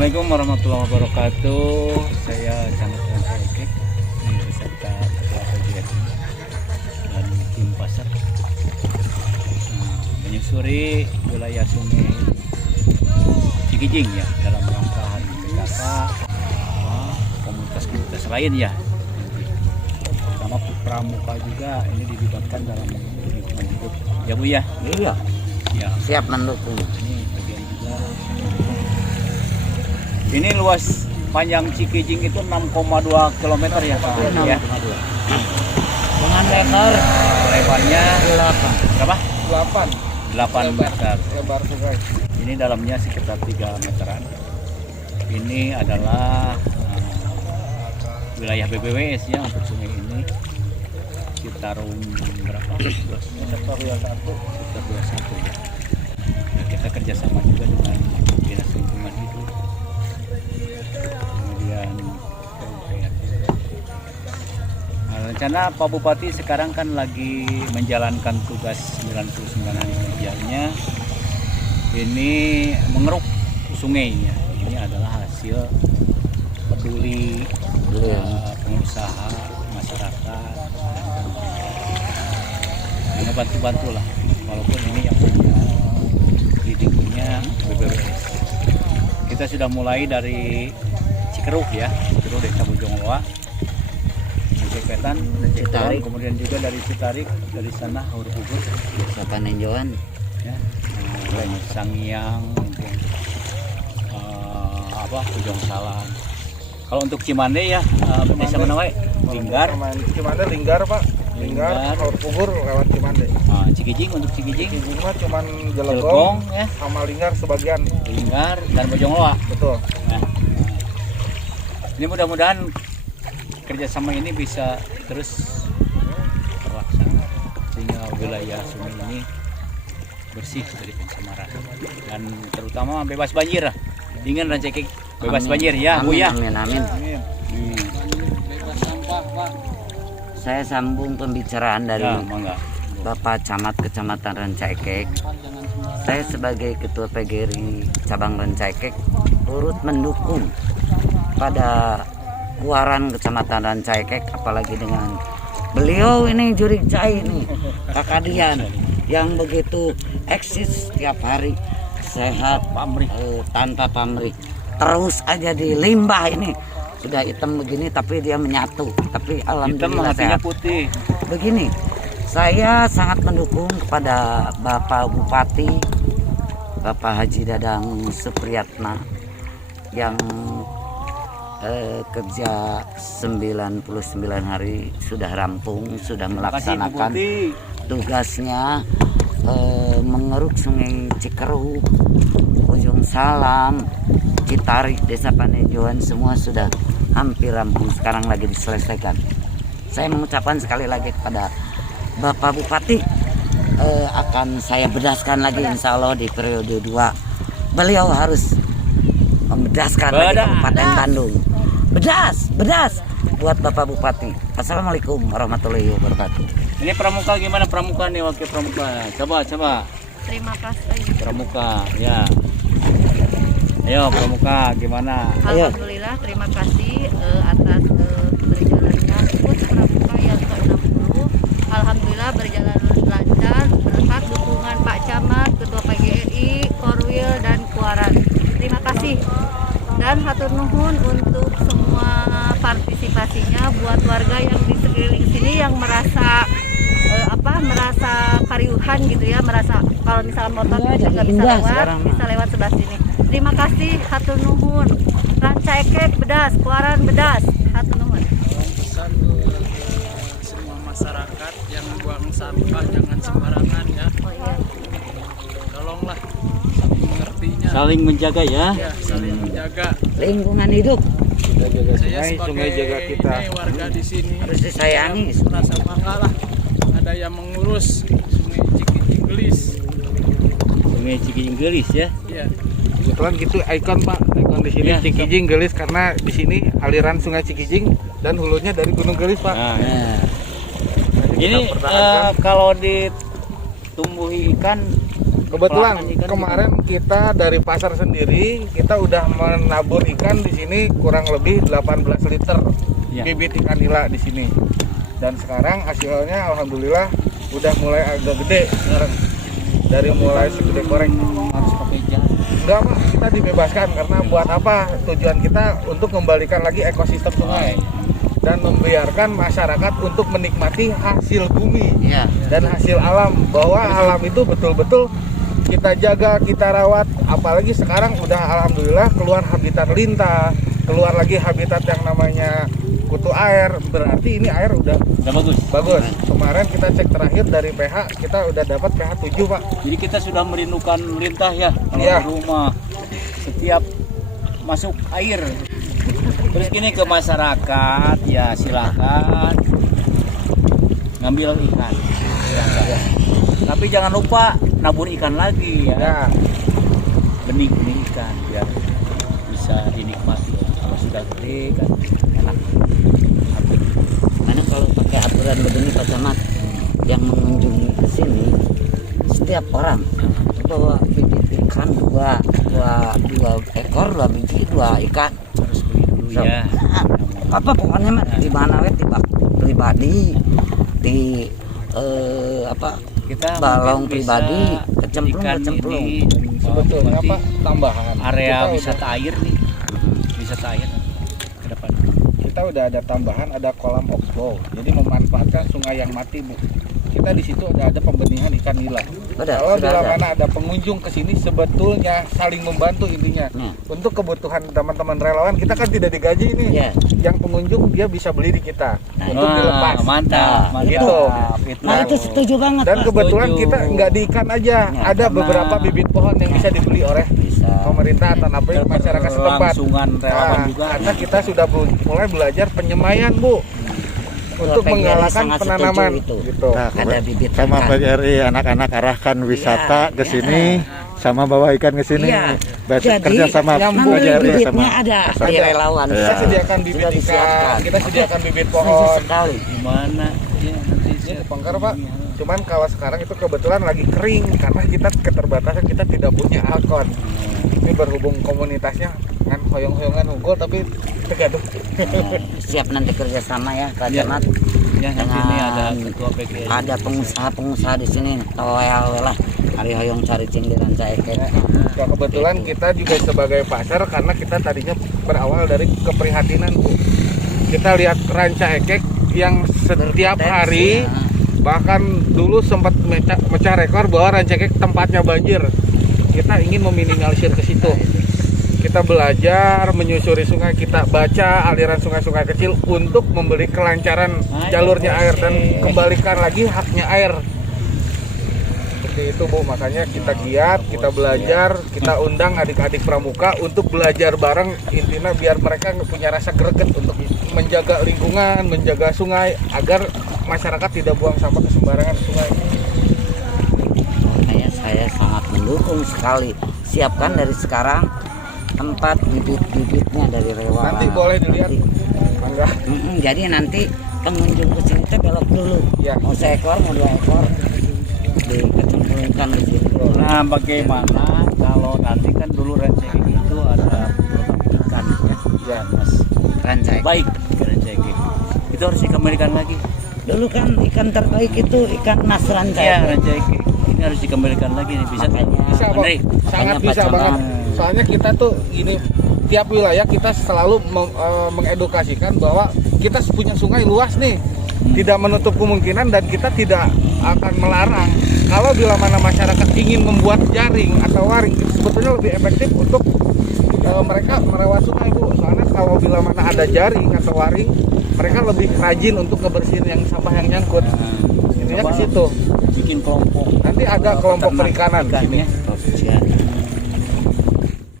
Assalamualaikum warahmatullahi wabarakatuh. Saya Camat Rancaikek beserta Ketua PGRI dan tim pasar menyusuri wilayah Sungai Cikijing ya dalam rangka hari PKK komunitas-komunitas lain ya. Sama pramuka juga ini dilibatkan dalam lingkungan hidup ya Bu ya. Iya. Ya. Siap mendukung. Ini bagian juga. Ini luas panjang Cikijing itu 6,2 km ya Pak. Ya. Dengan lebar Lebarnya 8. berapa? 8 8 meter. lebar sungai. Ini dalamnya sekitar 3 meteran. Ini adalah wilayah BBWS ya untuk sungai ini. Citarum berapa? Sektor 21. Sektor 21 ya. Nah, kita kerjasama juga dengan Dinas Lingkungan Hidup. Kemudian rencana Pak Bupati sekarang kan lagi menjalankan tugas 99 hari kerjanya. Ini mengeruk sungainya. Ini adalah hasil peduli pengusaha, masyarakat, dan ngebantu-bantu lah. Walaupun ini yang punya leadingnya BBWS. Kita sudah mulai dari Cikeruh ya, Cikeruh Desa Bojongloa, Cepetan, Citarik. kemudian juga dari Citarik, dari sana Hurububur, Desa Panenjoan. ya, Sangiang, mungkin Ujung Salam. Kalau untuk Cimande ya, desa mana wae? Linggar. Cimande Linggar Pak. Linggar. Linggar, Haur Kubur lewat Cimande. Cikijing untuk Cikijing, Cikijing mah cuman Jelgong Jelgong ya, sama Linggar sebagian. Linggar dan Bojongloa. Betul. Nah, ini mudah-mudahan kerjasama ini bisa terus terlaksana sehingga wilayah sungai ini bersih dari pencemaran dan terutama bebas banjir. Ingin Rancaikek bebas banjir ya Bu ya. Amin, amin. Bebas sampah Pak. Saya sambung pembicaraan dari Ya, mangga. Bapak Camat Kecamatan Rancaikek. Saya sebagai Ketua PGRI Cabang Rancaikek turut mendukung pada Kuaran Kecamatan Rancaikek, apalagi dengan beliau ini Jurik Cai ini, Kakak Dian yang begitu eksis setiap hari, sehat, Pamrih. tanpa pamrih, terus aja di limbah ini sudah hitam begini tapi dia menyatu, tapi Hitam alhamdulillah hatinya sehat. putih. Begini, saya sangat mendukung kepada Bapak Bupati, Bapak Haji Dadang Supriyatna yang kerja 99 hari sudah rampung, sudah Terima kasih, Bu melaksanakan Bupati. tugasnya mengeruk Sungai Cikeruh, Ujung Salam, Citarik, Desa Panenjoan, semua sudah hampir rampung, sekarang lagi diselesaikan. Saya mengucapkan sekali lagi kepada Bapak Bupati, akan saya bedaskan lagi insya Allah di periode 2. Beliau harus membedaskan lagi Kabupaten Bandung. Bedas buat Bapak Bupati. Assalamualaikum warahmatullahi wabarakatuh. Ini pramuka gimana pramuka nih wakil pramuka? Coba. Terima kasih. Pramuka ya. Ayo pramuka gimana? Alhamdulillah terima kasih atas berjalannya kurs pramuka yang ke-60. Alhamdulillah berjalan lancar berkat dukungan Pak Camat, Ketua PGRI, Korwil dan Kuaran. Terima kasih. Dan hatur nuhun untuk semua partisipasinya buat warga yang di sekeliling sini yang merasa merasa kariuhan gitu ya, merasa kalau misalnya motor nggak bisa lewat, bisa lewat sebelah sini. Terima kasih, hatur nuhun. Rancaikek bedas, Kuaran bedas, hatur nuhun. Pesan semua masyarakat yang buang sampah jangan sembarangan ya. Oh iya. Tolonglah saling mengertinya. Saling menjaga ya. Ya, saling menjaga. Lingkungan hidup Jaga Saya sungai, sungai jaga kita. ini warga di sini harus disayangi. saya merasa bangga lah ada yang mengurus Sungai Cikijing Gelis. Sungai Cikijing Gelis ya. Ya, Kebetulan gitu ikon Pak, ikon di sini Ya. Cikijing Gelis karena di sini aliran Sungai Cikijing dan hulunya dari Gunung Gelis Pak. Nah, Nah, Jadi ini kita pertahankan. kalau ditumbuhi ikan Kebetulan Pelaknanya ikan kemarin kita dari pasar sendiri kita udah menabur ikan di sini kurang lebih 18 liter Ya. bibit ikan nila di sini. Dan sekarang hasilnya alhamdulillah udah mulai agak gede sekarang. Dari mulai segede korek. harus pakai jalan. Enggak Pak, kita dibebaskan karena buat apa? Tujuan kita untuk kembalikan lagi ekosistem sungai dan membiarkan masyarakat untuk menikmati hasil bumi Iya. dan hasil alam, bahwa alam itu betul-betul kita jaga, kita rawat. Apalagi sekarang udah alhamdulillah keluar habitat lintah, keluar lagi habitat yang namanya kutu air, berarti ini air udah Udah bagus. bagus. Kemarin kita cek terakhir dari pH, kita udah dapat pH 7 Pak. Jadi kita sudah merindukan lintah ya kalau Iya. di rumah. Setiap masuk air. Terus gini ke masyarakat ya silakan ngambil ikan. Silakan. Tapi jangan lupa nabur ikan lagi ya. Ya, Benih-benih ikan biar bisa dinikmati. Kalau sudah gede kan enak. Karena kalau pakai aturan begini Pak Camat, yang mengunjungi ke sini setiap orang bawa bibit ikan dua ekor, 2 biji, 2 ikan. Harus beli dulu So. ya. Apa pokoknya mah di mana we tiba pribadi di Kita balong mungkin bisa pribadi kecemplung ikan kecemplung. ini, sebetulnya berarti Pak tambahan. area Kita wisata air nih, wisata air ke depan. kita udah ada tambahan, ada kolam oxbow, jadi memanfaatkan sungai yang mati Bu. Kita di situ ada pembenihan ikan nila. Kalau Sudah bila ada. mana ada pengunjung ke sini sebetulnya saling membantu intinya. Hmm. Untuk kebutuhan teman-teman relawan kita kan tidak digaji nih. Iya. Yang pengunjung dia bisa beli di kita untuk Wah, dilepas. mantap, Nah, mantap. gitu. Nah itu setuju banget Dan Pak. kebetulan Setuju. kita nggak di ikan aja, Ya, ada karena- beberapa bibit pohon yang bisa dibeli oleh Bisa. pemerintah atau masyarakat setempat. Kelangsungan relawan Nah, juga. karena kita sudah mulai belajar penyemaian Bu, untuk PGRI menggalakkan sangat setuju penanaman itu. gitu. Nah, Ada bibit sama ikan. PGRI anak-anak arahkan wisata Iya, ke sini sama bawa ikan ke sini. Iya. Berarti Jadi, kerja sama nyambung. Nanti PGRI bibitnya sama ada Ada. di relawan. Iya. Kita sediakan bibit Sudah disiapkan. ikan, kita sediakan bibit Setuju pohon. sekali. Gimana? Ya, nanti Ini saya Pangkar Pak. Cuman kalau sekarang itu kebetulan lagi kering karena kita keterbatasan, kita tidak punya alkon. Ini berhubung komunitasnya kan hoyong-hoyongan unggul tapi tegaduh. Siap nanti kerjasama ya Pak Iya. Camat. Ya, nanti ini ada ketua PGRI. Ada pengusaha-pengusaha di sini. Toel lah. Hari hoyong cari cindiran caeket. Nah, kebetulan kita juga sebagai pasar karena kita tadinya berawal dari keprihatinan Bu. Kita lihat ranca ekek yang setiap hari, bahkan dulu sempat mecah rekor bahwa ranca ekek tempatnya banjir. Kita ingin meminimalisir ke situ. Kita belajar menyusuri sungai, kita baca aliran sungai-sungai kecil untuk memberi kelancaran jalurnya air dan kembalikan lagi haknya air. Seperti itu Bu, makanya kita giat, kita belajar, kita undang adik-adik pramuka untuk belajar bareng, intinya biar mereka punya rasa greget untuk menjaga lingkungan, menjaga sungai agar masyarakat tidak buang sampah ke sembarangan sungai. Makanya saya sangat mendukung sekali. Siapkan dari sekarang tempat bibit-bibitnya dari relawan. Nanti boleh dilihat. Nanti. Mangga. Jadi nanti pengunjung ke sini teh belok dulu. Ya. Mau seekor, mau 2 ekor. Dikecemplungkan di sini. Nah, bagaimana kalau nanti kan dulu Rancegek itu ada produk ikan ya, Ya. mas. Rancai. Baik ikan Rancegek. Itu harus dikembalikan lagi. Dulu kan ikan terbaik itu ikan mas rancai. Iya, Rancegek. Ini harus dikembalikan lagi nih, bisa nggak? Makanya- Bisa Pak, Andre, sangat Pak bisa Camat. banget. Soalnya kita tuh gini, tiap wilayah kita selalu mengedukasikan bahwa kita punya sungai luas nih, tidak menutup kemungkinan dan kita tidak akan melarang. Kalau bila mana masyarakat ingin membuat jaring atau waring, itu sebetulnya lebih efektif untuk mereka merawat sungai Bu. Soalnya kalau bila mana ada jaring atau waring, mereka lebih rajin untuk ngebersihin yang sampah yang nyangkut. Intinya ke situ. bikin kelompok Nanti ada kelompok peternak perikanan di ikan, sini. ya.